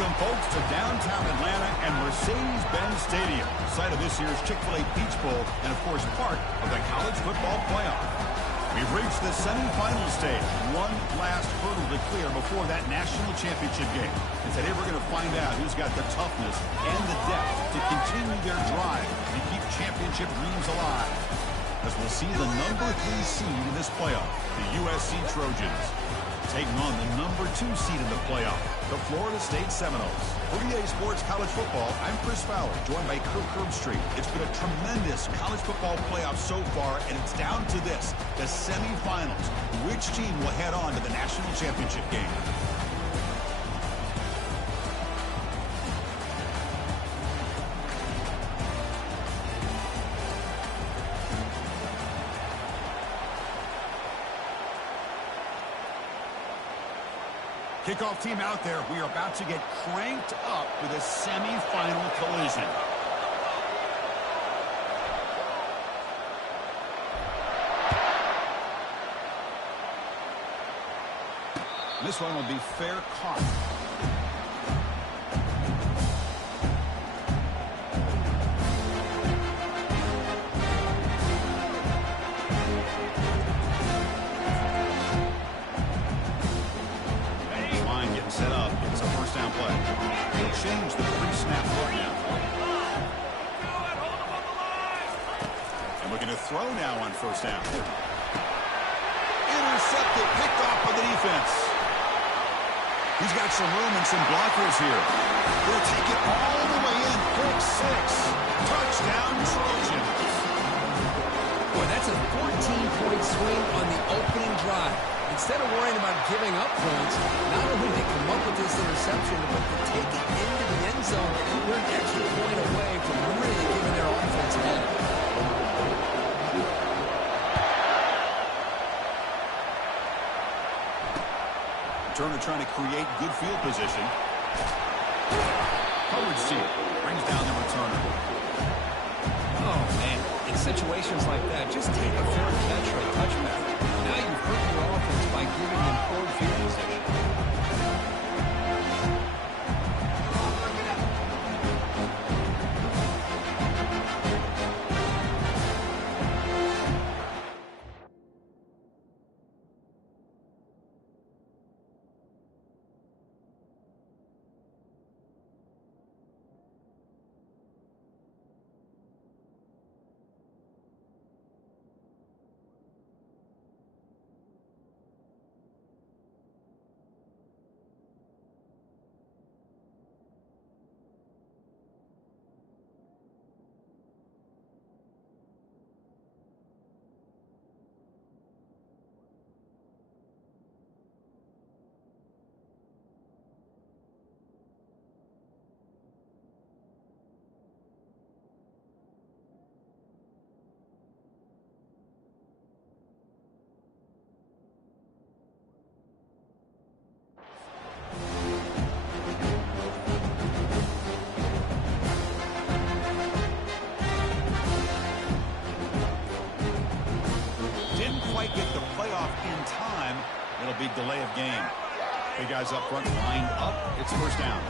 Welcome, folks, to downtown Atlanta and Mercedes-Benz Stadium, site of this year's Chick-fil-A Peach Bowl and, of course, part of the college football playoff. We've reached the semifinal stage, one last hurdle to clear before that national championship game. And today we're going to find out who's got the toughness and the depth to continue their drive and keep championship dreams alive. As we'll see the number 3 seed in this playoff, the USC Trojans, taking on the number 2 seed in the playoff, the Florida State Seminoles. For EA Sports College Football, I'm Chris Fowler, joined by Kirk Herbstreit. It's been a tremendous college football playoff so far, and it's down to this, the semifinals. Which team will head on to the national championship game? Kickoff team out there. We are about to get cranked up with a semifinal collision. This one will be fair caught. Set up. It's a first down play. They'll change the pre-snap look now. And we're going to throw now on first down. Intercepted, picked off by the defense. He's got some room and some blockers here. They'll take it all the way in. Pick 6. Touchdown, Trojans. Boy, that's a 14-point swing on the opening drive. Instead of worrying about giving up points, not only did they come up with this interception, but to take it into the end zone, we're an extra point away from really giving their offense an edge. Turner trying to create good field position. Coverage team brings down the returner. Oh, man. In situations like that, just take a fair catch or a touchback. Now you've hurt your offense by giving them poor field position. Get the playoff in time, it'll be delay of game. Big guys up front, lined up. It's first down.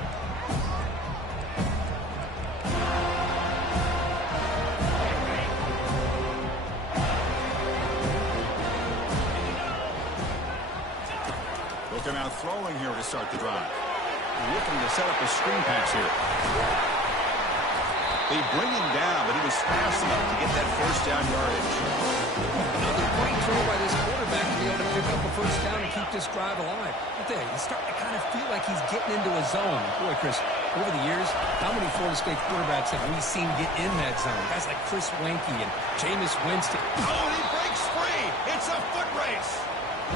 Looking out throwing here to start the drive. Looking to set up a screen pass here. They bring him down, but he was fast enough to get that first down yardage. Another great throw by this quarterback to be able to pick up a first down and keep this drive alive. I tell you, he's starting to kind of feel like he's getting into a zone. Boy, Chris, over the years, how many Florida State quarterbacks have we seen get in that zone? Guys like Chris Wenke and Jameis Winston. Oh, and he breaks free. It's a foot race.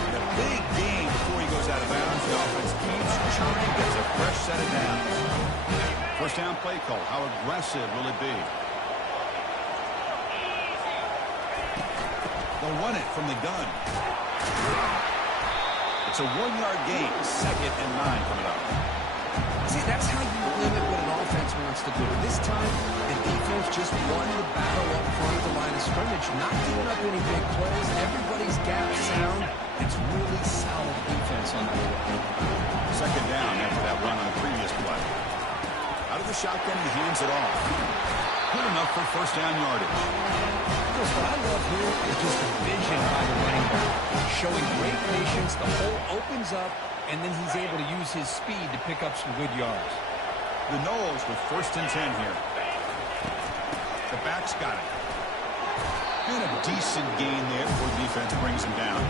And a big gain before he goes out of bounds. The offense keeps churning, gets a fresh set of downs. First down play call. How aggressive will it be? They'll run it from the gun. It's a 1-yard gain. 2nd and 9 coming up. See, that's how you limit what an offense wants to do. This time, the defense just won the battle up front of the line of scrimmage, not giving up any big plays. Everybody's gap sound. It's really solid defense on that play. 2nd down after that run on the previous play. the shotgun and hands it off. Good enough for first down yardage. Chris, what I love here is just the vision by the running back. Showing great patience, the hole opens up, and then he's able to use his speed to pick up some good yards. The Noles with first and 10 here. The back's got it. And a decent gain there before the defense brings him down.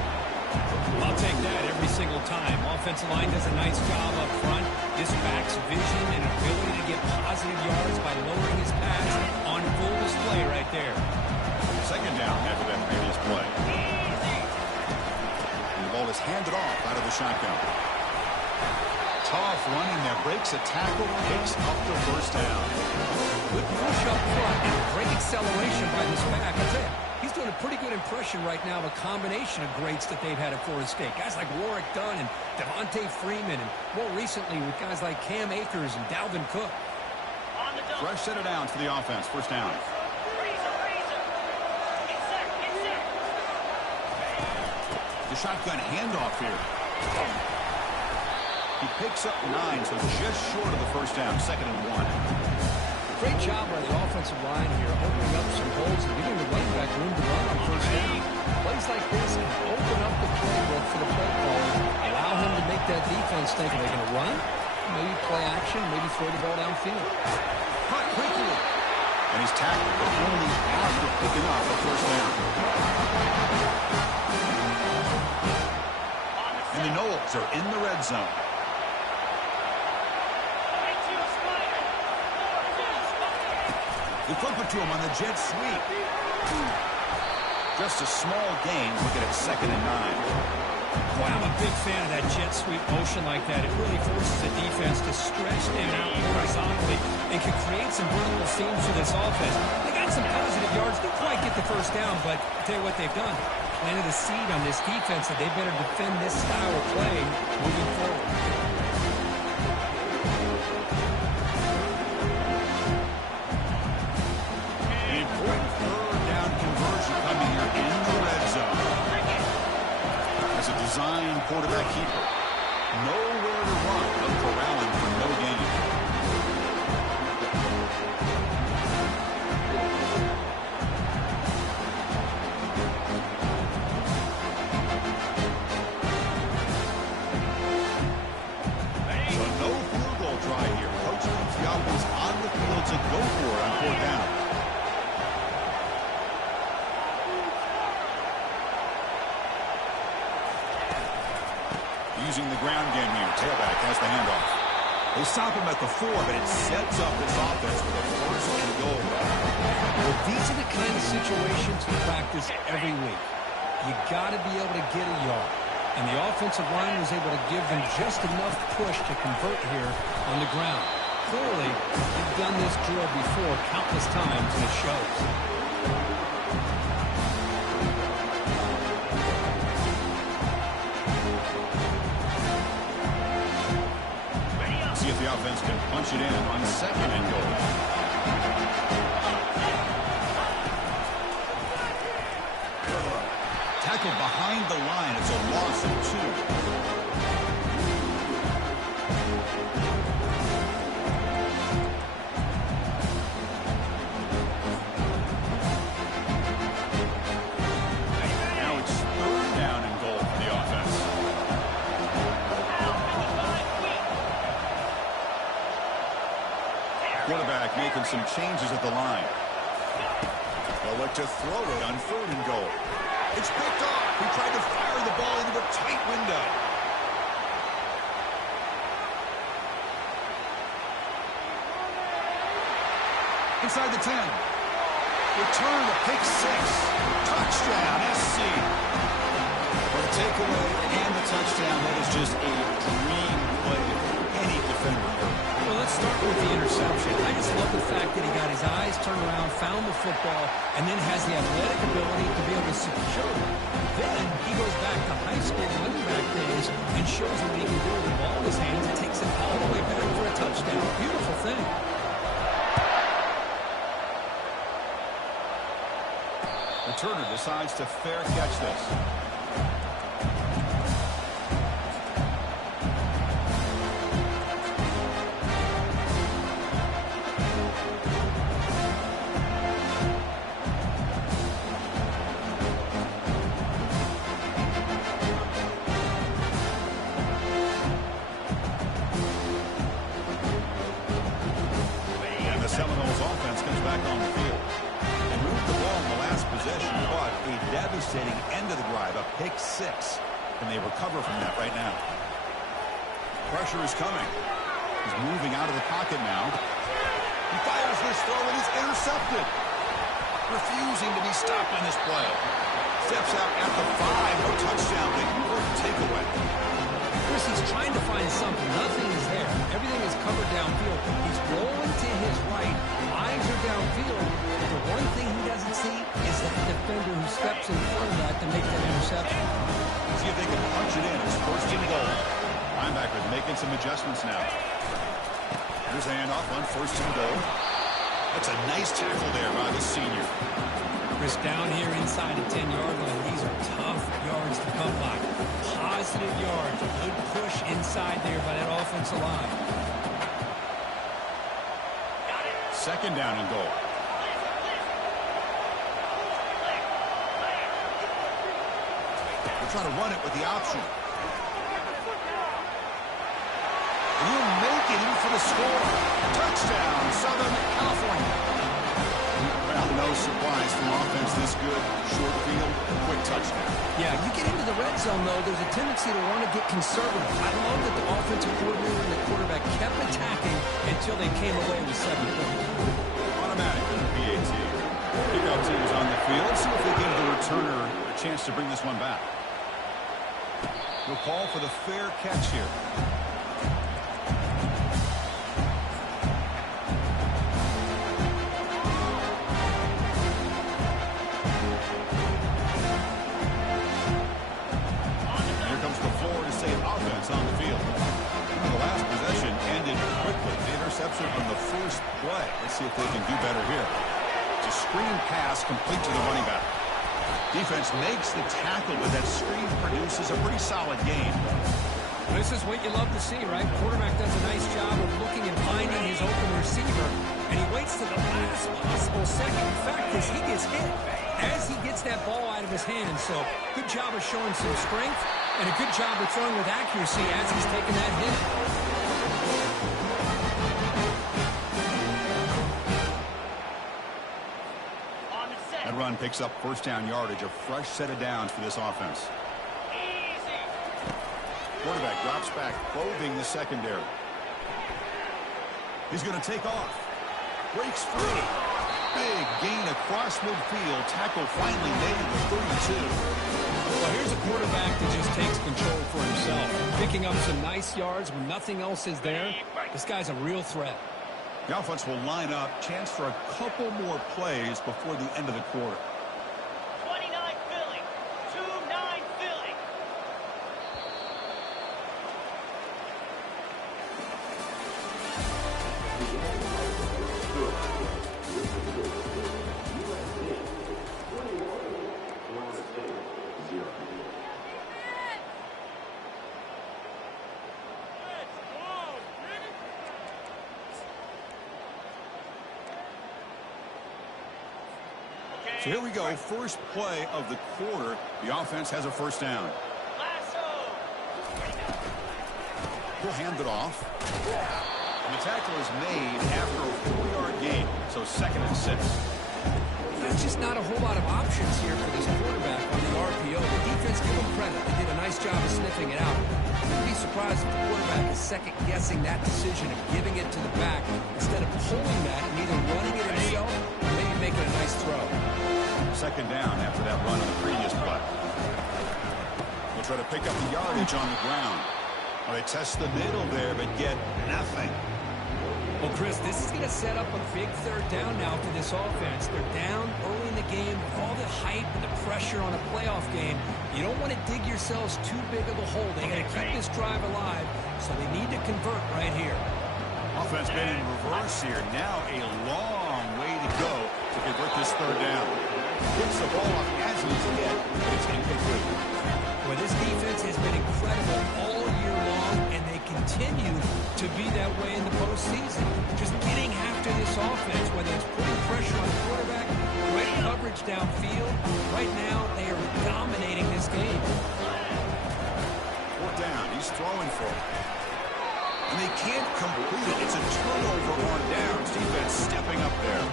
I'll take that every single time. Offensive line does a nice job up front. This back's vision and ability to get positive yards by lowering his pass on full display right there. Second down after that previous play. And the ball is handed off out of the shotgun. Tough running there. Breaks a tackle, picks up the first down. Good push up front and great acceleration by this back. I tell you, he's doing a pretty good impression right now of a combination of greats that they've had at Florida State. Guys like Warwick Dunn and Devontae Freeman, and more recently with guys like Cam Akers and Dalvin Cook. Fresh set of downs for the offense. First down. The shotgun handoff here. He picks up 9, so just short of the first down. Second and 1. Great job by the offensive line here, opening up some holes and giving the running back room to run on first down. Plays like this can open up the playbook for the play caller, allow him to make that defense think, are they going to run? Maybe play action, maybe throw the ball downfield. Cut quickly. And he's tackled, but only after picking up the first down. And the Noles are in the red zone. They flip it to him on the jet sweep. Just a small gain. Look at it, second and 9. Boy, I'm a big fan of that jet sweep motion like that. It really forces the defense to stretch them out horizontally and can create some vertical seams for this offense. They got some positive yards. Didn't quite get the first down, but I'll tell you what they've done. Planted a seed on this defense that they better defend this style of play moving forward. Design quarterback keeper. Nowhere to run, but corralling for no gain. So no field goal try here. Coach keeps the offense on the field to go for it on fourth down. Using the ground game here. Tailback has the handoff. They stop him at the 4, but it sets up this offense with a first and goal. Well, these are the kind of situations you practice every week. You got to be able to get a yard. And the offensive line was able to give them just enough push to convert here on the ground. Clearly, they've done this drill before countless times, and it shows. See if the offense can punch it in on second and goal. Tackled behind the line. It's a loss of 2. Now it's third down and goal for the offense. Quarterback making some changes at the line. They'll look to throw it on third and goal. It's picked off. He tried to fire the ball into a tight window. Inside the 10. Return to pick 6. Touchdown, SC. For the takeaway and the touchdown, that is just a dream play for any defender. Well, let's start with the interception. I just love the fact that he got his eyes turned around, found the football, and then has the athletic ability to be able to secure it. Then he goes back to high school running back days and shows what he can do with the ball in his hands and takes it all the way back for a touchdown. Beautiful thing. Turner decides to fair catch this. 6. Can they recover from that right now? Pressure is coming. He's moving out of the pocket now. He fires this throw and is intercepted. Refusing to be stopped on this play. Steps out at the 5. No touchdown. Big important takeaway. Chris, he's trying to find something. Nothing is there. Everything is covered downfield. He's rolling to his right. Eyes are downfield. But the one thing he doesn't see is that defender who steps in front of that to make that interception. See if they can punch it in. It's first and goal. Linebackers making some adjustments now. Here's a handoff on first and goal. That's a nice tackle there by the senior. Chris, down here inside the 10-yard line, these are tough yards to come by. Positive yards, a good push inside there by that offensive line. Second down and goal. They're trying to run it with the option. You're making for the score. Touchdown, Southern California. Well, no surprise from offense this good. Short field, quick touchdown. Yeah, you get into the red zone, though, there's a tendency to want to get conservative. I love that the offensive coordinator and the quarterback kept attacking until they came away with 7 points. Automatic in the PAT. Kickoff team is on the field. See if they give the returner a chance to bring this one back. We'll call for the fair catch here. On the field. The last possession ended quickly. The interception on the first play. Let's see if they can do better here. It's a screen pass complete to the running back. Defense makes the tackle, but that screen produces a pretty solid game. This is what you love to see, right? Quarterback does a nice job of looking and finding his open receiver, and he waits to the last possible second. In fact, as he gets hit, as he gets that ball out of his hands. So good job of showing some strength, and a good job of throwing with accuracy as he's taking that hit. That run picks up first down yardage, a fresh set of downs for this offense. Quarterback drops back, probing the secondary. He's going to take off. Breaks free. Big gain across midfield. Tackle finally made at the 32. Well, here's a quarterback that just takes control for himself. Picking up some nice yards when nothing else is there. This guy's a real threat. The offense will line up. Chance for a couple more plays before the end of the quarter. 29 Philly. 2-9 Philly. So here we go. First play of the quarter. The offense has a first down. He'll hand it off. And the tackle is made after a 4-yard gain. So 2nd and 6. There's just not a whole lot of options here for this quarterback on the RPO. The defense, give them credit. They did a nice job of sniffing it out. I'd be surprised if the quarterback is second-guessing that decision of giving it to the back instead of pulling that and either running it himself or maybe making a nice throw. 2nd down after that run on the previous play. They'll try to pick up the yardage on the ground. Well, they test the middle there, but get nothing. Well, Chris, this is going to set up a big 3rd down now for this offense. They're down early in the game with all the hype and the pressure on a playoff game. You don't want to dig yourselves too big of a hole. They got to keep this drive alive, so they need to convert right here. Offense been in reverse here. Now a long way to go to convert this 3rd down. Gets the ball off as he's hit, but it's incomplete. Well, this defense has been incredible all year long, and they continue to be that way in the postseason. Just getting after this offense, whether it's putting pressure on the quarterback, great coverage downfield. Right now, they are dominating this game. 4th down. He's throwing for it. And they can't complete it. It's a turnover on downs. Defense stepping up there.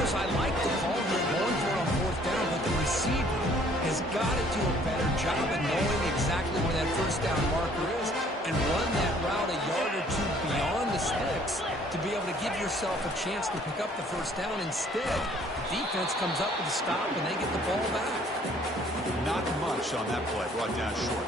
Chris, I like the call here going for it on 4th down, but the receiver has got to do a better job of knowing exactly where that first down marker is and run that route a yard or two beyond the sticks to be able to give yourself a chance to pick up the first down. Instead, the defense comes up with a stop and they get the ball back. Not much on that play, brought down short.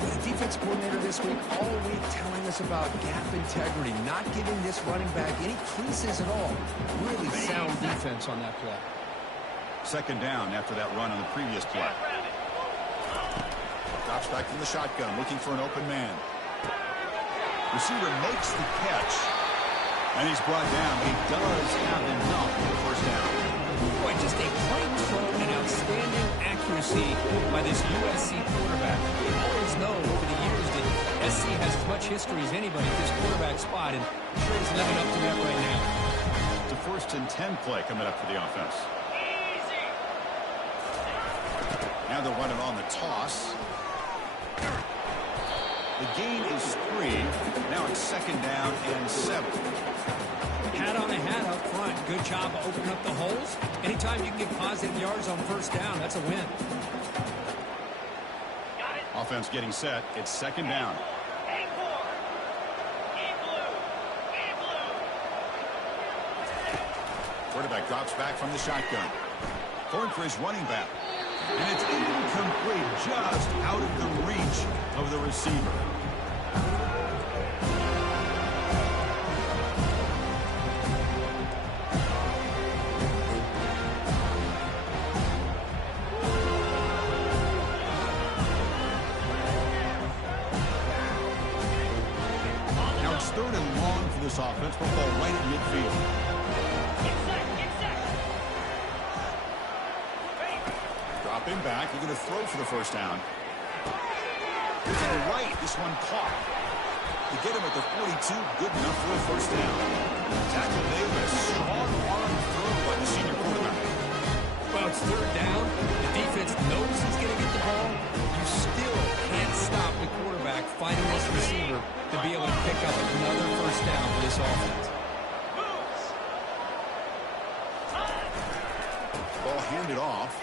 The defense coordinator this week, all week telling us about gap integrity, not giving this running back any creases at all. Really sound defense on that play. Second down after that run on the previous play. Drops back from the shotgun, looking for an open man. Receiver makes the catch, and he's brought down. He does have enough for the first down. Boy, just a great throw and outstanding accuracy by this USC quarterback. We always know over the years that SC has as much history as anybody at this quarterback spot, and I'm sure he's living up to that right now. It's a 1st and 10 play coming up for the offense. Now they'll run it on the toss. The gain is 3. Now it's 2nd down and 7. Hat on a hat up front. Good job of opening up the holes. Anytime you can get positive yards on first down, that's a win. Offense getting set. It's 2nd down. Quarterback drops back from the shotgun. Going for his running back. And it's incomplete, just out of the reach of the receiver. Now it's 3rd and long for this offense. Football right at midfield. Dropping back, you're going to throw for the first down. To the right, this one caught. To get him at the 42, good enough for a first down. Tackle Davis, strong arm throw by the senior quarterback. Well, it's 3rd down. The defense knows he's going to get the ball. You still can't stop the quarterback finding this receiver to be able to pick up another first down for this offense. Ball handed off.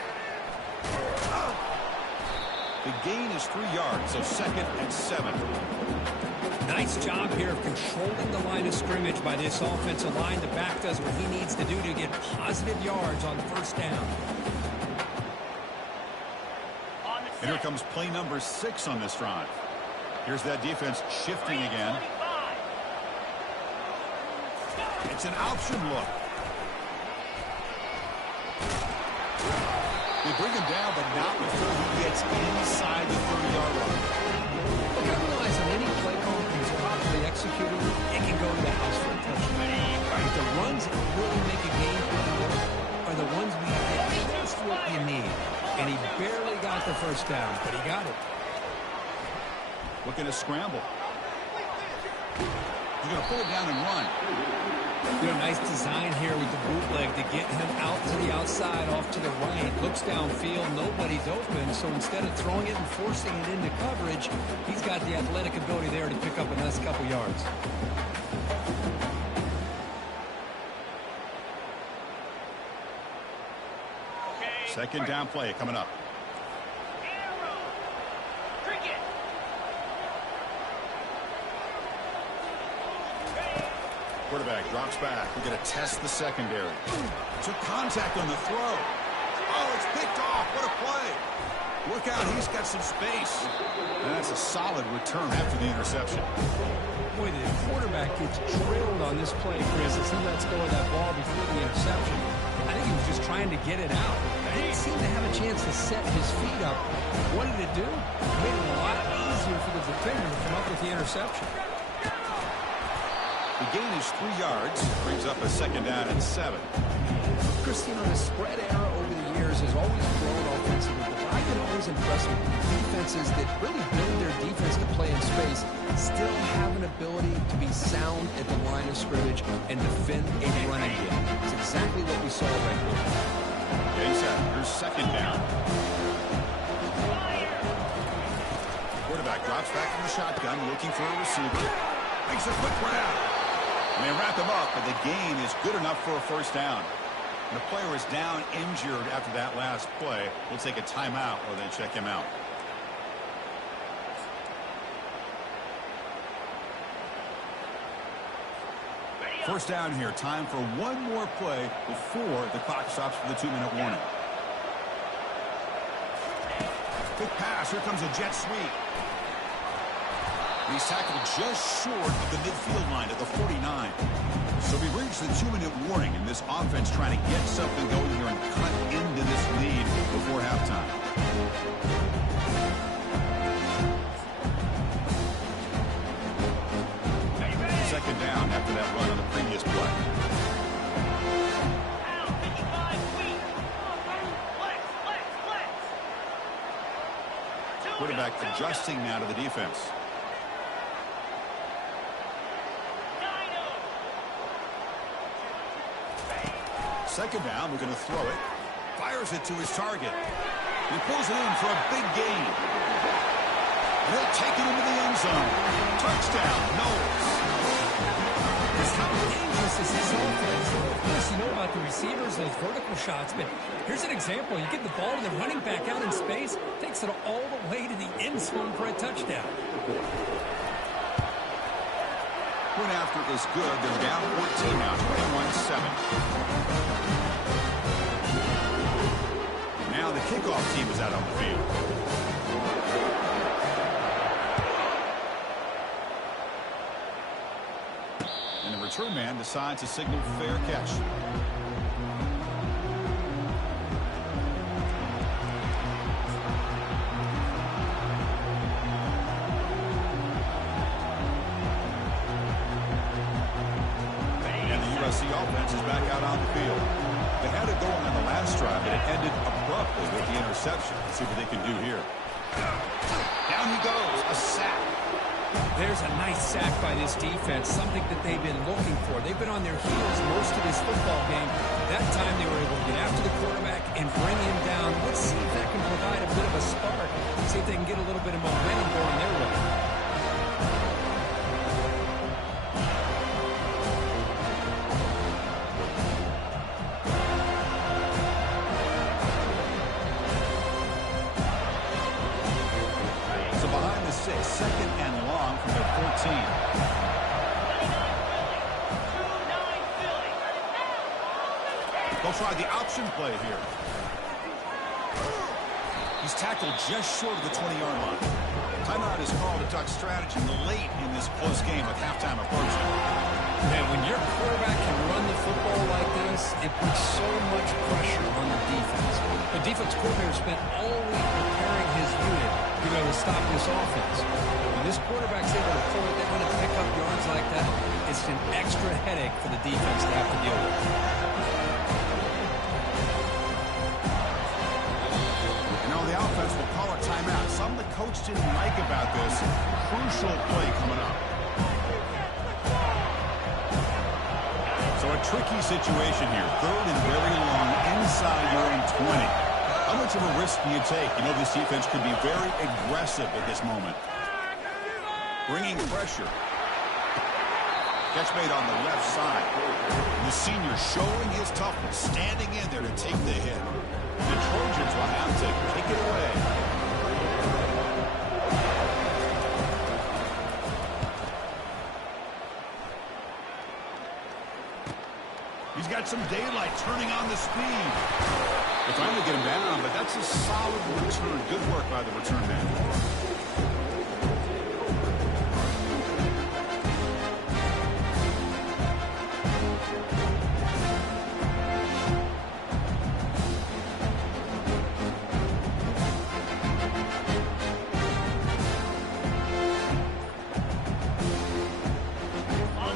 The gain is 3 yards, so 2nd and 7. Nice job here of controlling the line of scrimmage by this offensive line. The back does what he needs to do to get positive yards on first down. And here comes play number 6 on this drive. Here's that defense shifting again. It's an option look. They bring him down, but not before he gets inside the 30-yard line. Look, I realize on any play call that's properly executed, it can go to the house for a touchdown. But the runs that really make a game work are the ones we get just what you need. And he barely got the first down, but he got it. Looking to scramble. He's going to pull it down and run. You know, nice design here with the bootleg to get him out to the outside, off to the right. Looks downfield, nobody's open. So instead of throwing it and forcing it into coverage, he's got the athletic ability there to pick up a nice couple yards. Second down play coming up. Quarterback drops back. We're going to test the secondary. Took contact on the throw. Oh, it's picked off. What a play. Look out, he's got some space. And that's a solid return after the interception. Boy, the quarterback gets drilled on this play, Chris, as he lets go of that ball before the interception. I think he was just trying to get it out. He didn't seem to have a chance to set his feet up. What did it do? It made it a lot easier for the defender to come up with the interception. The gain is 3 yards. Brings up a second down and 7. Chris, you know, the spread era over the years has always grown offensively, but I've been always impressed with defenses that really build their defense to play in space, still have an ability to be sound at the line of scrimmage and defend a running game. It's exactly what we saw right now. Getting set. Here's second down. Quarterback drops back from the shotgun, looking for a receiver. Makes a quick grab. And they wrap him up, but the gain is good enough for a first down. The player is down injured after that last play. We'll take a timeout or then check him out. First down here. Time for one more play before the clock stops for the 2-minute warning. Quick pass. Here comes a jet sweep. He's tackled just short of the midfield line at the 49. So we've reached the 2-minute warning, and this offense trying to get something going here and cut into this lead before halftime. Second down after that run on the previous play. Quarterback adjusting now to the defense. Second down, we're going to throw it. Fires it to his target. He pulls it in for a big gain. He'll take it into the end zone. Touchdown, Knowles. How dangerous is this offense? Of course, you know about the receivers, those vertical shots, but here's an example. You get the ball to the running back out in space, takes it all the way to the end zone for a touchdown. Point after is good. They're down 14 now, 21-7. Now the kickoff team is out on the field. And the return man decides to signal fair catch. And the USC offense is back out on the field. They had it going on the last drive, but it ended abruptly with the interception. Let's see what they can do here. Down he goes, a sack. There's a nice sack by this defense, something that they've been looking for. They've been on their heels most of this football game. That time they were able to get after the quarterback and bring him down. Let's see if that can provide a bit of a spark. See if they can get a little bit of momentum going their way. Second and long from their 14. They'll try the option play here. He's tackled just short of the 20-yard line. Timeout is called to duck strategy late in this close game with halftime approaching. Man, when your quarterback can run the football like this, it puts so much pressure on the defense. The defense coordinator spent all week preparing his unit to stop this offense. When this quarterback's able to pull it down and pick up yards like that, it's an extra headache for the defense to have to deal with. You know, the offense will call a timeout. Something the coach didn't like about this. Crucial play coming up. So a tricky situation here. Third and very long inside your own 20. How much of a risk do you take? You know, this defense could be very aggressive at this moment. Bringing pressure. Catch made on the left side. The senior showing his toughness, standing in there to take the hit. The Trojans will have to kick it away. He's got some daylight, turning on the speed. They finally get him down, but that's a solid return. Good work by the return man.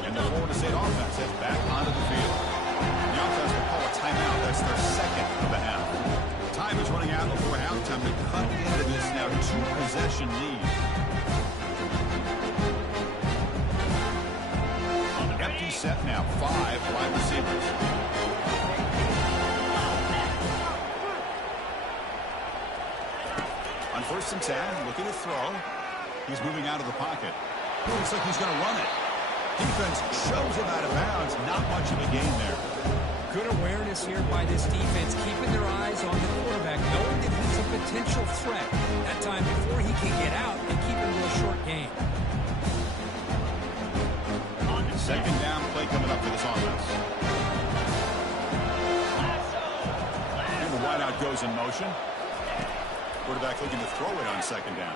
And the Florida State offense heads back onto the field. The offense will call a timeout. That's their second of the half. Time is running out before halftime to cut into this now two-possession lead. Empty set now, 5 wide receivers. On 1st and 10, looking to throw. He's moving out of the pocket. Looks like he's going to run it. Defense shoves him out of bounds. Not much of a gain there. Good awareness here by this defense, keeping their eyes on the quarterback, knowing that he's a potential threat. That time before he can get out and keep him to a short gain. Second down play coming up for this offense. And the wideout goes in motion. Quarterback looking to throw it on second down.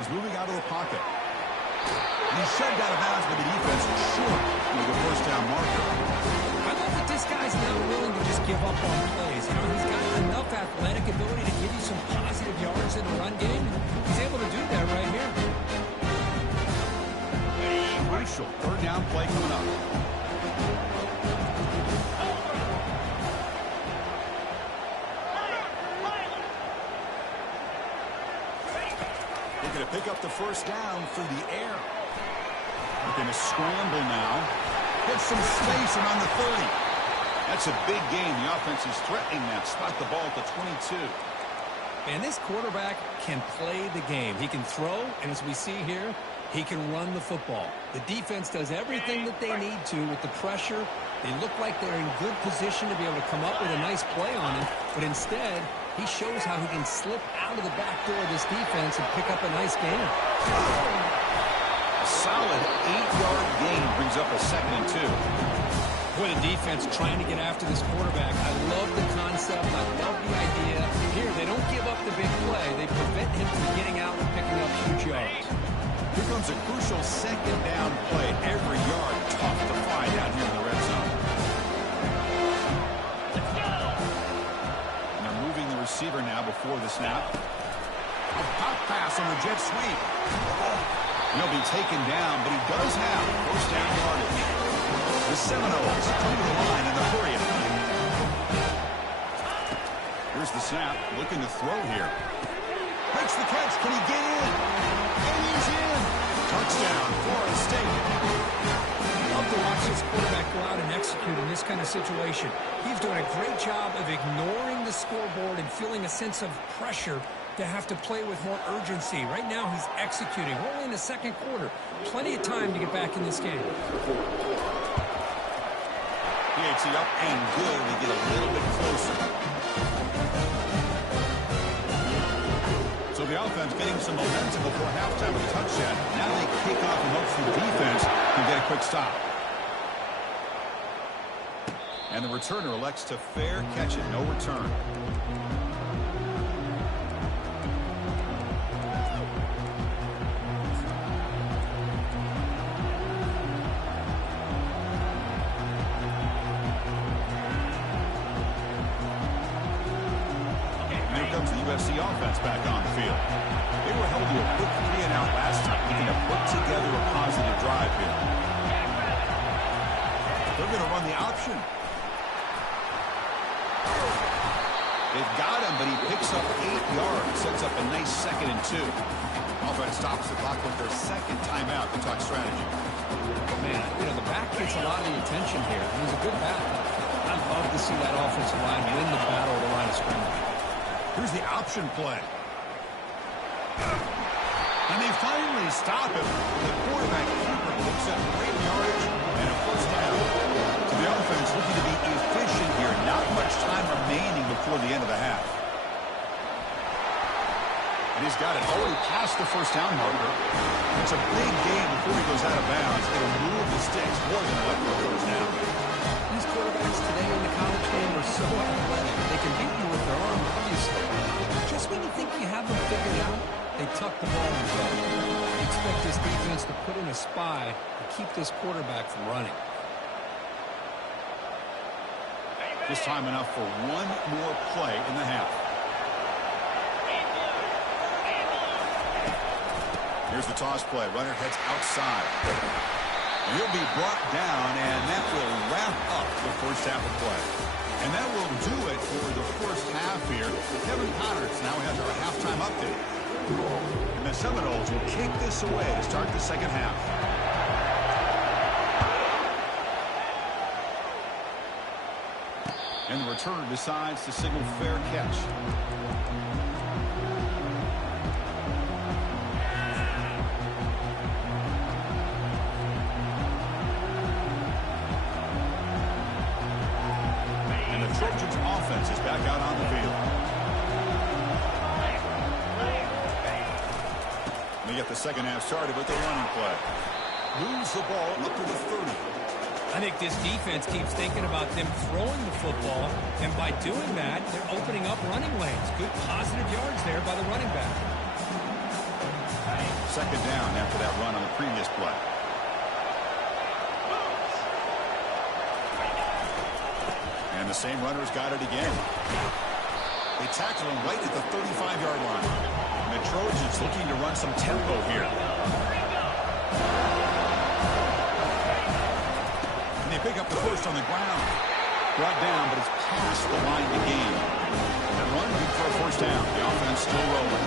He's moving out of the pocket. And he's shoved out of bounds, but the defense is short with the first down marker. I love that this guy's not willing to just give up on plays. You know, he's got enough athletic ability to give you some positive yards in the run game. He's able to do that right here. Crucial third down play coming up. Looking to pick up the first down through the air. Looking to scramble now. Get some space and on the 30. That's a big gain. The offense is threatening that. Spot the ball at the 22. And this quarterback can play the game. He can throw, and as we see here, he can run the football. The defense does everything that they need to with the pressure. They look like they're in good position to be able to come up with a nice play on him, but instead, he shows how he can slip out of the back door of this defense and pick up a nice gain. A solid 8-yard gain brings up a 2nd and 2. Boy, the defense trying to get after this quarterback. I love the concept. I love the idea. Here, they don't give up the big play. They prevent him from getting out and picking up huge yards. Here comes a crucial second down play. Every yard tough to find out here in the red zone. And they're moving the receiver now before the snap. A pop pass on the jet sweep. He'll be taken down, but he does have first down yardage. The Seminoles come to the line in the hurry. Here's the snap, looking to throw here. Makes the catch. Can he get in? And he's in. Touchdown, Florida State. Love to watch this quarterback go out and execute in this kind of situation. He's doing a great job of ignoring the scoreboard and feeling a sense of pressure to have to play with more urgency. Right now, he's executing. We're only in the second quarter. Plenty of time to get back in this game. PAT up and good. We get a little bit closer. So the offense getting some momentum before halftime with a touchdown. Now they kick off and hopes the defense can get a quick stop. And the returner elects to fair catch it. No return. The USC offense back on the field. They were held to a quick 3-and-out last time, looking to put together a positive drive here. They're going to run the option. They've got him, but he picks up 8 yards, sets up a nice 2nd and 2. Offense stops the clock with their second timeout to talk strategy. Man, you know, the back gets a lot of the attention here. He's a good back. I'd love to see that offensive line win the battle of the line of scrimmage. Here's the option play. And they finally stop him. The quarterback keeper picks up great yardage and a first down. So the offense looking to be efficient here. Not much time remaining before the end of the half. And he's got it already past the first down marker. It's a big game before he goes out of bounds. It'll move the sticks more than let the first down. These quarterbacks today in the college game are so athletic. They can beat you with their arm, obviously. Just when you think you have them figured out, they tuck the ball in front. I expect this defense to put in a spy to keep this quarterback from running. Just time enough for one more play in the half. Here's the toss play. Runner heads outside. He'll be brought down, and that will wrap up the first half of play. And that will do it for the first half here. Kevin Connors now has our halftime update. And the Seminoles will kick this away to start the second half. And the return decides to signal fair catch. Trojans offense is back out on the field. We get the second half started with the running play. Moves the ball up to the 30. I think this defense keeps thinking about them throwing the football, and by doing that, they're opening up running lanes. Good positive yards there by the running back. Second down after that run on the previous play. And the same runner's got it again. They tackle him right at the 35-yard line. And the Trojans looking to run some tempo here. And they pick up the first on the ground. Brought down, but it's past the line to gain. And run good for a first down. The offense still rolling.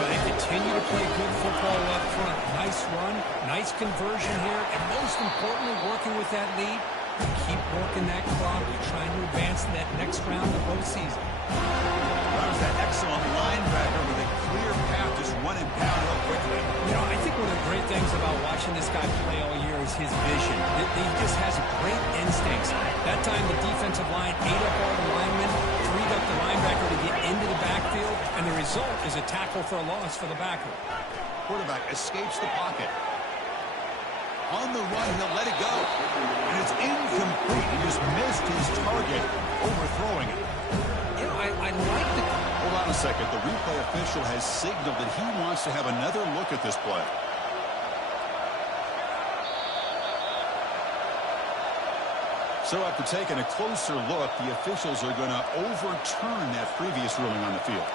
Well, they continue to play good football up front. Nice run, nice conversion here, and most importantly, working with that lead. Keep working that clock. You're trying to advance to that next round of the postseason. Runs that excellent linebacker with a clear path, just run and pound it up quickly. You know, I think one of the great things about watching this guy play all year is his vision. He just has great instincts. That time the defensive line ate up all the linemen, freed up the linebacker to get into the backfield, and the result is a tackle for a loss for the backer. Quarterback escapes the pocket. On the run, he'll let it go. And it's incomplete. He just missed his target, overthrowing it. You know, I like the... Hold on a second. The replay official has signaled that he wants to have another look at this play. So after taking a closer look, the officials are going to overturn that previous ruling on the field.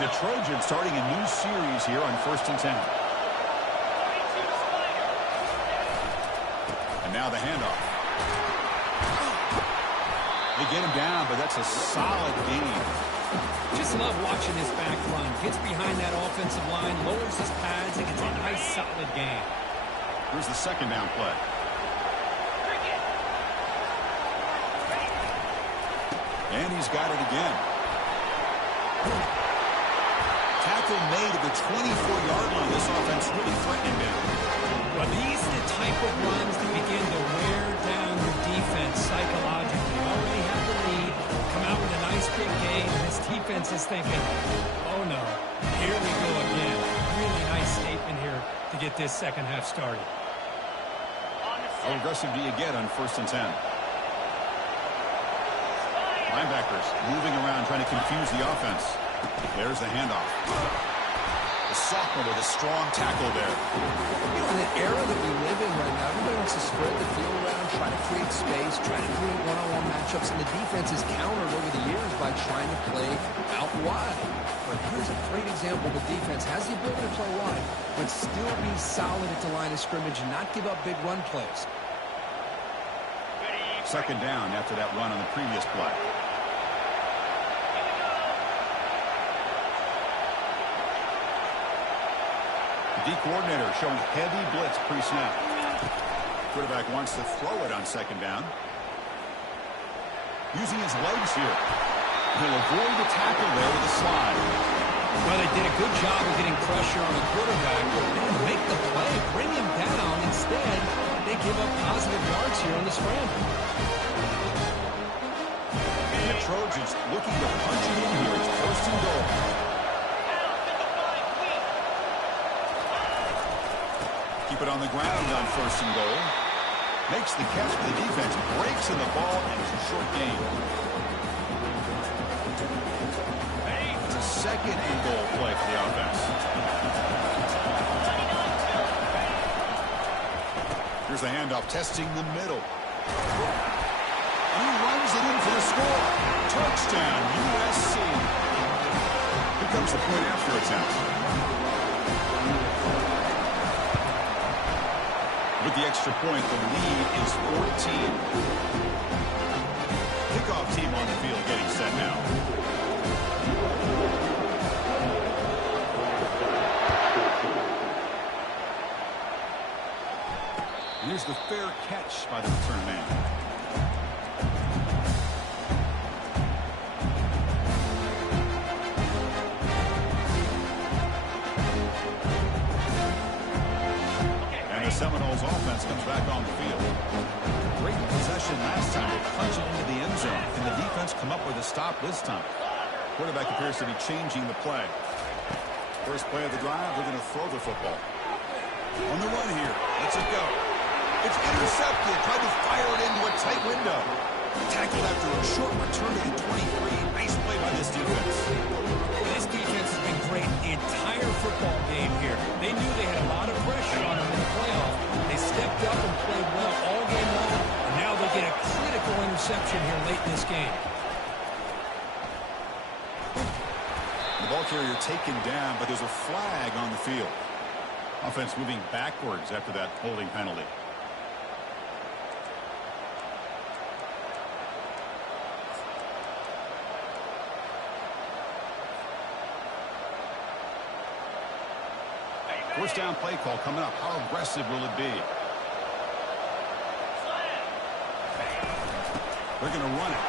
The Trojans starting a new series here on 1st and 10. And now the handoff. They get him down, but that's a solid gain. Just love watching this back run. Gets behind that offensive line, lowers his pads, and gets a nice solid gain. Here's the second down play. And he's got it again. Tackle made at the 24-yard line. This offense really threatening them. Well, these are the type of runs that begin to wear down your defense psychologically. You already have the lead, come out with a nice big gain, and this defense is thinking, oh no, here we go again. Really nice statement here to get this second half started. How aggressive do you get on 1st and 10? Linebackers moving around trying to confuse the offense. There's the handoff. The sophomore with a strong tackle there. You know, in the era that we live in right now, everybody wants to spread the field around, try to create space, try to create one-on-one matchups, and the defense is countered over the years by trying to play out wide. But here's a great example. The defense has the ability to play wide, but still be solid at the line of scrimmage and not give up big run plays. Second down after that run on the previous play. The coordinator showing heavy blitz pre-snap. Quarterback wants to throw it on second down. Using his legs here. He'll avoid the tackle there with a slide. Well, they did a good job of getting pressure on the quarterback. They didn't make the play, bring him down. Instead, they give up positive yards here on the scramble. And the Trojans looking to punch it in here. It's 1st and goal. Keep it on the ground on 1st and goal. Makes the catch for the defense. Breaks in the ball, and it's a short gain. It's a second and goal play for the offense. Here's the handoff, testing the middle. And he runs it in for the score. Touchdown, USC. Here comes the point after attempt. With the extra point, the lead is 14. Kickoff team on the field getting set now. Here's the fair catch by the return man. Seminoles come up with a stop this time. Quarterback appears to be changing the play. First play of the drive, they're going to throw the football. On the run here. Let's it go. It's intercepted. Tried to fire it into a tight window. Tackled after a short return to the 23. Nice play by this defense. This defense has been great the entire football game here. They knew they had a lot of pressure on them in the playoff. They stepped up and played well all game long, and now they get a critical interception here late in this game. The ball carrier taken down, but there's a flag on the field. Offense moving backwards after that holding penalty. First down play call coming up. How aggressive will it be? They're going to run it.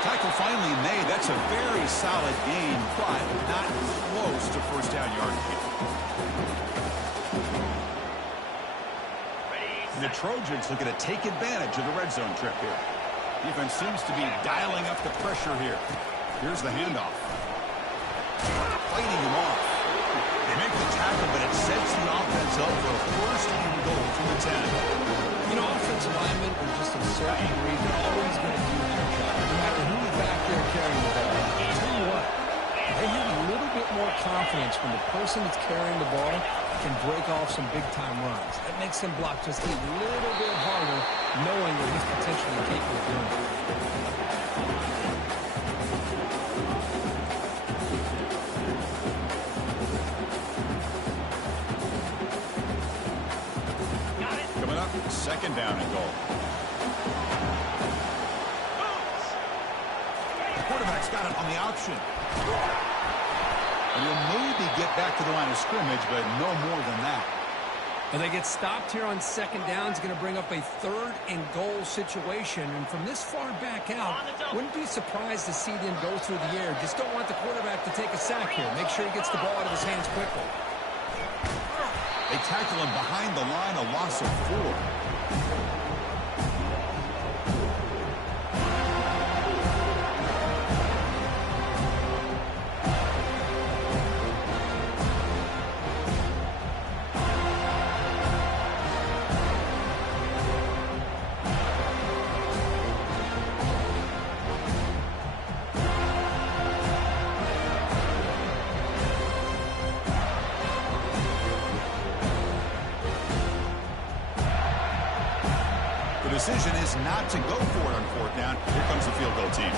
Tackle finally made. That's a very solid gain, but not close to first down yardage. And the Trojans looking to take advantage of the red zone trip here. Defense seems to be dialing up the pressure here. Here's the handoff. Fighting him off. They make the tackle, but it sets the offense up for a first and goal from the 10. You know, offensive linemen are just a certain degree. They're always going to do their job, no matter who's back there carrying the ball. I'll tell you what, they have a little bit more confidence when the person that's carrying the ball can break off some big-time runs. That makes him block just a little bit harder, knowing that he's potentially capable of doing it. Second down and goal. The quarterback's got it on the option. And he'll maybe get back to the line of scrimmage, but no more than that. And they get stopped here on second down. It's going to bring up a third and goal situation. And from this far back out, wouldn't be surprised to see them go through the air. Just don't want the quarterback to take a sack here. Make sure he gets the ball out of his hands quickly. They tackle him behind the line, a loss of 4. The decision is not to go for it on fourth down. Here comes the field goal team.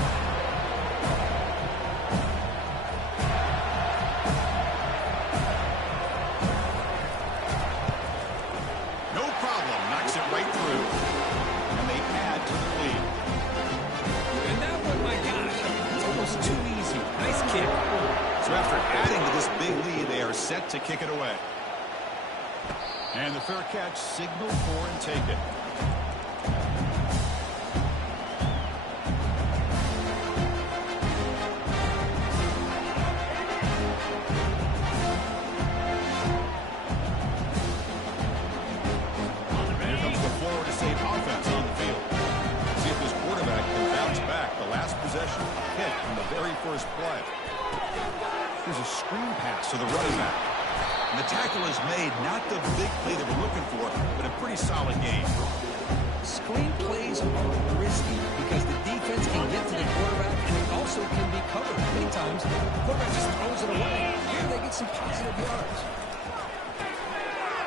No problem. Knocks it right through. And they add to the lead. And that one, my gosh, it's almost too easy. Nice kick. So after adding to this big lead, they are set to kick it away. And the fair catch signaled for and taken. First play. Here's a screen pass to the running back. And the tackle is made, not the big play that we're looking for, but a pretty solid game. Screen plays are risky because the defense can get to the quarterback and it also can be covered. Many times, the quarterback just throws it away. Here they get some positive yards.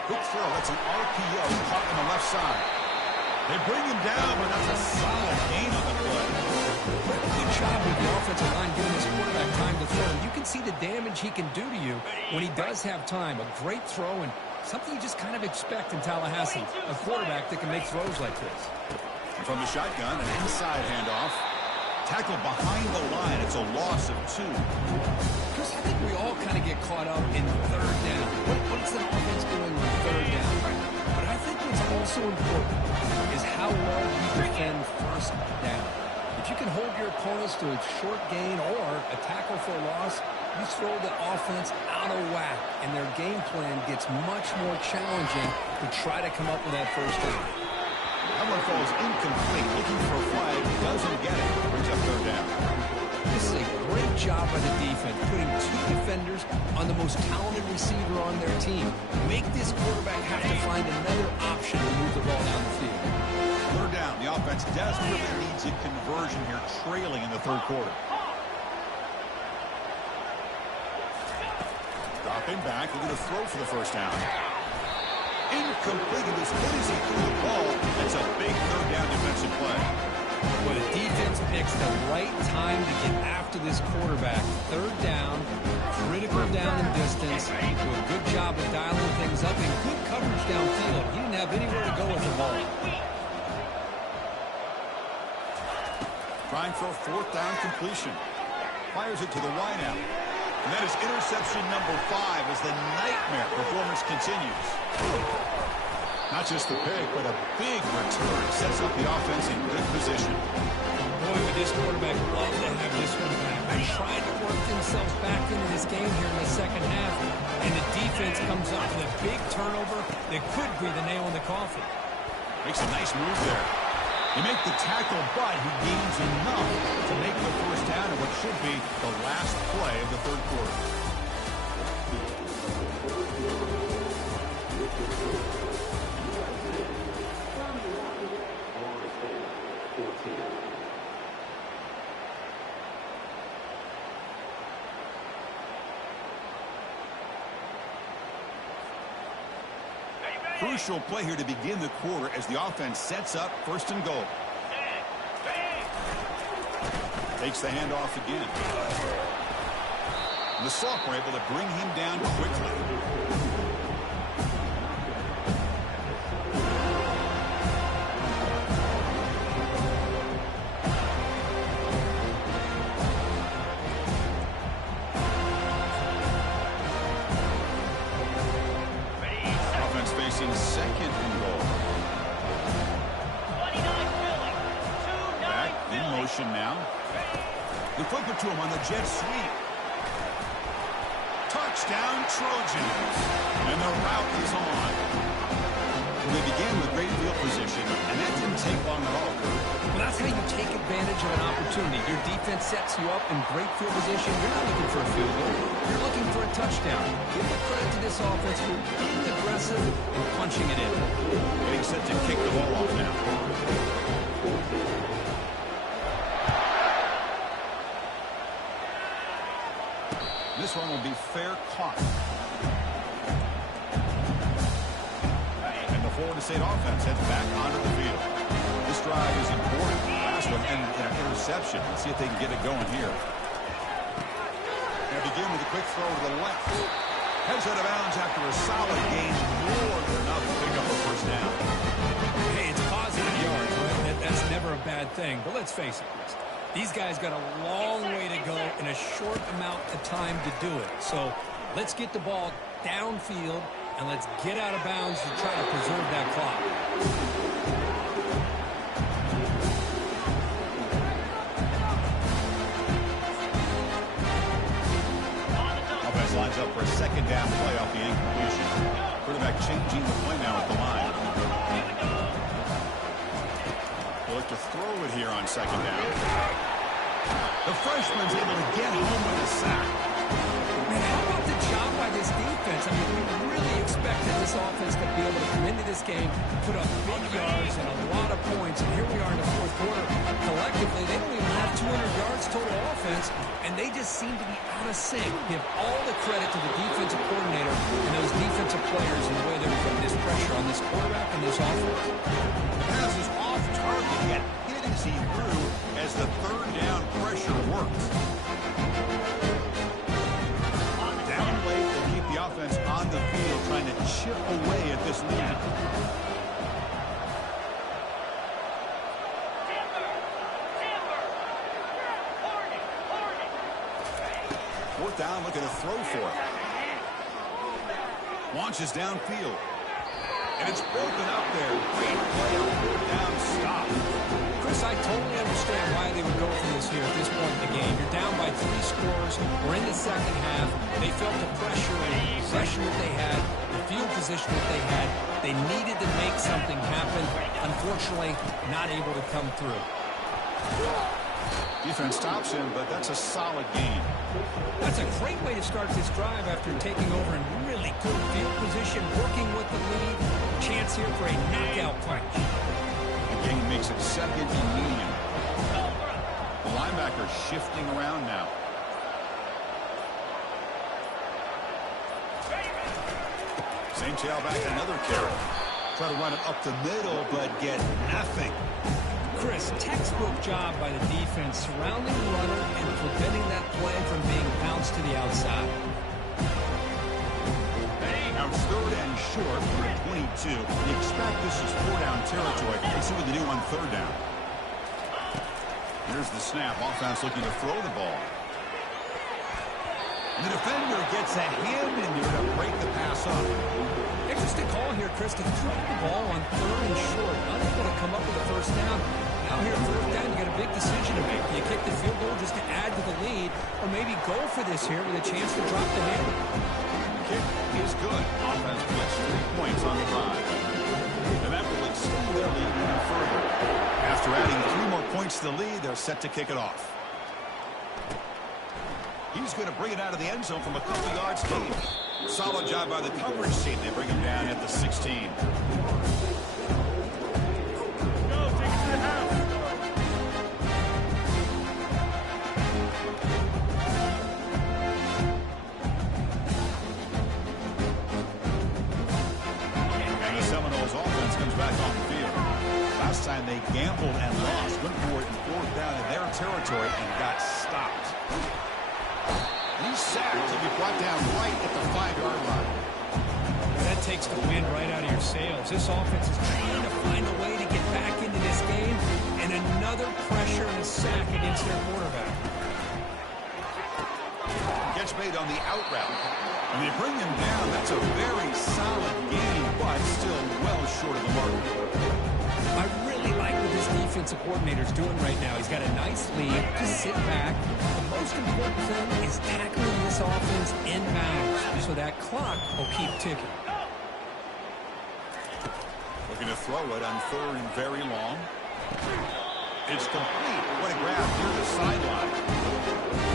Good throw. That's an RPO caught on the left side. They bring him down, but that's a solid gain on the play. Good job with the offensive line giving his quarterback time to throw. You can see the damage he can do to you when he does have time. A great throw and something you just kind of expect in Tallahassee. A quarterback that can make throws like this. And from the shotgun, an inside handoff. Tackle behind the line. It's a loss of 2. Chris, I think we all kind of get caught up in third down. What's the offense doing on third down? But I think what's also important is how well you defend first down. If you can hold your opponents to a short gain or a tackle for a loss, you throw the offense out of whack, and their game plan gets much more challenging to try to come up with that first down. That one falls incomplete. Looking for a flag. Doesn't get it. Brings up third down. This is a great job by the defense, putting two defenders on the most talented receiver on their team. Make this quarterback have to find another option to move the ball down the field. Third down. The offense desperately needs a conversion here, trailing in the third quarter. Dropping back, looking to throw for the first down. Incomplete. As good as he threw the ball, that's a big third down defensive play. Well, the defense picks the right time to get after this quarterback. Third down, critical down in distance. Do a good job of dialing things up and good coverage downfield. He didn't have anywhere to go with the ball. Trying for a fourth down completion. Fires it to the wideout. And that is interception number 5 as the nightmare performance continues. Not just the pick, but a big return sets up the offense in good position. Boy, would this quarterback love to have this one back. They tried to work themselves back into this game here in the second half, and the defense comes up with a big turnover that could be the nail in the coffin. Makes a nice move there. He makes the tackle, but he gains enough to make the first down in what should be the last play of the third quarter. Crucial play here to begin the quarter as the offense sets up first and goal. Takes the handoff again. The Soft were able to bring him down quickly. Second and goal. Back in motion now. The flip it to him on the jet sweep. Touchdown Trojans. And the route is on. They began with great field position, and that didn't take long at all, Kurt. Well, that's how you take advantage of an opportunity. Your defense sets you up in great field position. You're not looking for a field goal. You're looking for a touchdown. Give the credit to this offense for being aggressive and punching it in. Getting set to kick the ball off now. This one will be fair caught. Florida State offense heads back onto the field. This drive is important. Last one ended in an interception. Let's see if they can get it going here. They begin with a quick throw to the left. Heads out of bounds after a solid gain. More than enough to pick up a first down. Hey, it's positive yards, right? That's never a bad thing. But let's face it, these guys got a long way to go in a short amount of time to do it. So let's get the ball downfield and let's get out of bounds to try to preserve that clock. Offense lines up for a second down play off the incompletion. Quarterback changing the play now at the line. They'll look to throw it here on second down. The freshman's able to get home with a sack. Man, how about the job by this defense? I mean, we really expected this offense to be able to come into this game, put up big yards and a lot of points, and here we are in the fourth quarter. Collectively, they don't even have 200 yards total offense, and they just seem to be out of sync. Give all the credit to the defensive coordinator and those defensive players in the way they're putting this pressure on this quarterback and this offense. The pass is off target, yet hit as he threw as the third down pressure works. Offense on the field trying to chip away at this lead. Fourth down, looking to throw for it. Launches downfield. And it's broken up there. Great play on fourth down stop. Chris, I totally understand why they would go for this here at this point in the game. You're down by 3 scores. We're in the second half. They felt the pressure and possession that they had, the field position that they had. They needed to make something happen. Unfortunately, not able to come through. Defense stops him, but that's a solid gain. That's a great way to start this drive after taking over in really good field position, working with the lead. Chance here for a knockout punch. The gain makes it second and medium. The linebacker shifting around now. Same tailback, another carry. Try to run it up the middle, but get nothing. Chris, textbook job by the defense surrounding the runner and preventing that play from being bounced to the outside. Now it's third and short for 22. You expect this is 4-down territory. Let's see what they do on third down. Here's the snap. Offense looking to throw the ball. And the defender gets a hand in there to break the pass up. Interesting call here, Chris, to throw the ball on third and short. Unable to come up with a first down. Now here, fourth down, you got a big decision to make. Do you kick the field goal just to add to the lead, or maybe go for this here with a chance to drop the hammer? Kick is good. Offense gets 3 points on the drive. And that will extend their lead even further. After adding 3 more points to the lead, they're set to kick it off. He's going to bring it out of the end zone from a couple yards deep. Solid job by the coverage team. They bring him down at the 16. And the Seminoles offense comes back on the field. Last time they gambled and lost, went for it in fourth down in their territory and got stopped. He's sacked. He'll be brought down right at the 5-yard line. That takes the wind right out of your sails. This offense is trying to find a way to get back into this game, and another pressure and a sack against their quarterback. Catch made on the out route. And they bring him down. That's a very solid gain, but still well short of the mark. I really like what this defensive coordinator is doing right now. He's got a nice lead. Just sit back. The most important thing is tackling this offense inbounds so that clock will keep ticking. Looking to throw it on third and very long. It's complete. What a grab near the sideline.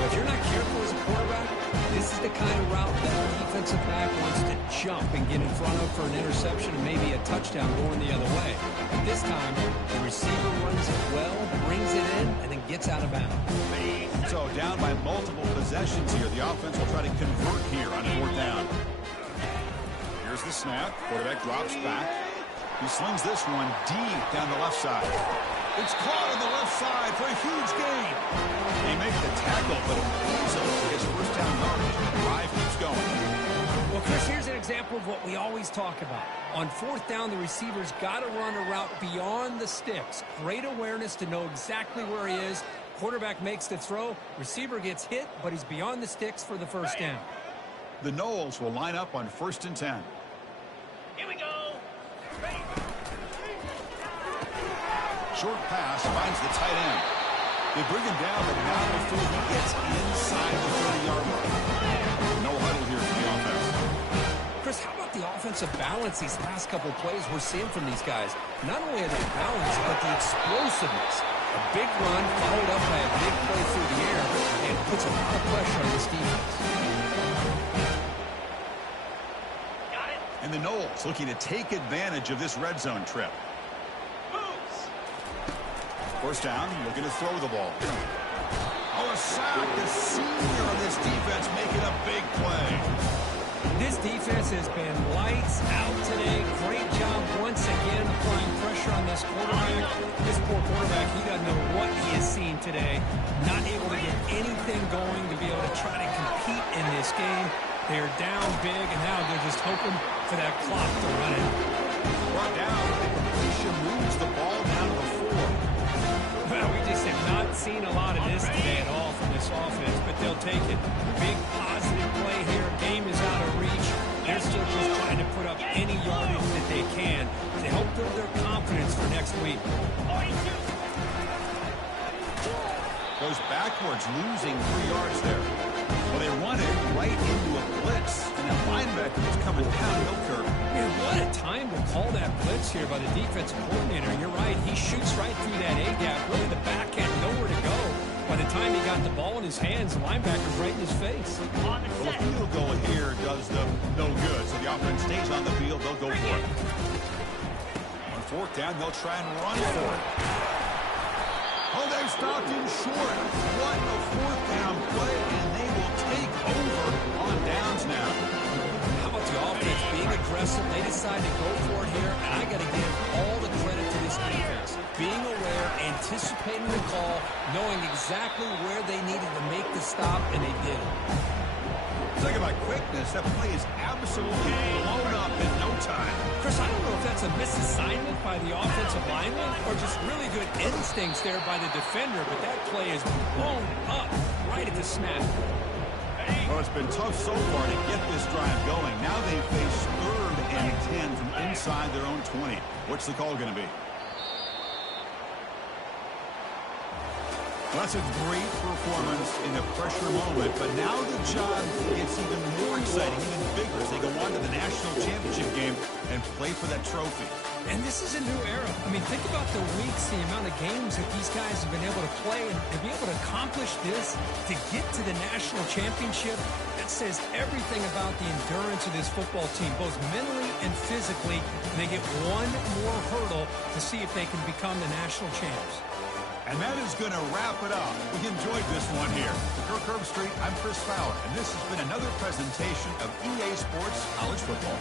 If you're not careful as a quarterback, this is the kind of route that the defensive back wants to jump and get in front of for an interception and maybe a touchdown going the other way. But this time, the receiver runs it well, brings it in, and then gets out of bounds. So down by multiple possessions here. The offense will try to convert here on fourth down. Here's the snap. Quarterback drops back. He slings this one deep down the left side. It's caught on the left side for a huge gain. They make the tackle, but easily gets first down yardage. Drive keeps going. Well, Chris, here's an example of what we always talk about. On fourth down, the receiver's got to run a route beyond the sticks. Great awareness to know exactly where he is. Quarterback makes the throw. Receiver gets hit, but he's beyond the sticks for the first down. The Noles will line up on 1st and 10. Here we go. Short pass finds the tight end. They bring him down, but not before he gets inside the 30-yard line. No huddle here for the offense. Chris, how about the offensive balance these last couple of plays we're seeing from these guys? Not only are they balanced, but the explosiveness. A big run followed up by a big play through the air, and it puts a lot of pressure on this defense. Got it. And the Noles looking to take advantage of this red zone trip. First down, looking to throw the ball. Oh, a sack. The senior on this defense making a big play. This defense has been lights out today. Great job once again applying pressure on this quarterback. This poor quarterback, he doesn't know what he has seen today. Not able to get anything going to be able to try to compete in this game. They're down big, and now they're just hoping for that clock to run out. Brought down. The completion moves the ball down to the 4. Well, we just have not seen a lot of this today at all from this offense, but they'll take it. Big positive play here. Game is out of reach. They're they're still just trying to put up any yardage that they can to help build their confidence for next week. 42. Goes backwards, losing 3 yards there. Well, they run it right into a blitz, and that linebacker is coming downhill curve. Man, what a time to call that blitz here by the defensive coordinator. You're right, he shoots right through that A-gap. Really, the back had nowhere to go. By the time he got the ball in his hands, the linebacker's right in his face. On the Well, set. a field goal here does them no good, so the offense stays on the field. They'll go for it. On 4th down, they'll try and run for it. Oh, they've stopped him short. What a 4th down play, and they will take over on downs now. How about the offense being aggressive? They decide to go for it here, and I got to give all the credit to this defense. Being aware, anticipating the call, knowing exactly where they needed to make the stop, and they did it. Talk about quickness. That play is absolutely blown up in no time. Chris, I don't know if that's a misassignment by the offensive lineman or just really good instincts there by the defender, but that play is blown up right at the snap. Well, it's been tough so far to get this drive going. Now they face 3rd and 10 from inside their own 20. What's the call going to be? Well, that's a great performance in a pressure moment, but now the job gets even more exciting, even bigger as they go on to the national championship game and play for that trophy. And this is a new era. I mean, think about the weeks, the amount of games that these guys have been able to play, and to be able to accomplish this, to get to the national championship, that says everything about the endurance of this football team, both mentally and physically. And they get one more hurdle to see if they can become the national champs. And that is going to wrap it up. We enjoyed this one here. For Kirk Herbstreit, I'm Chris Fowler, and this has been another presentation of EA Sports College Football.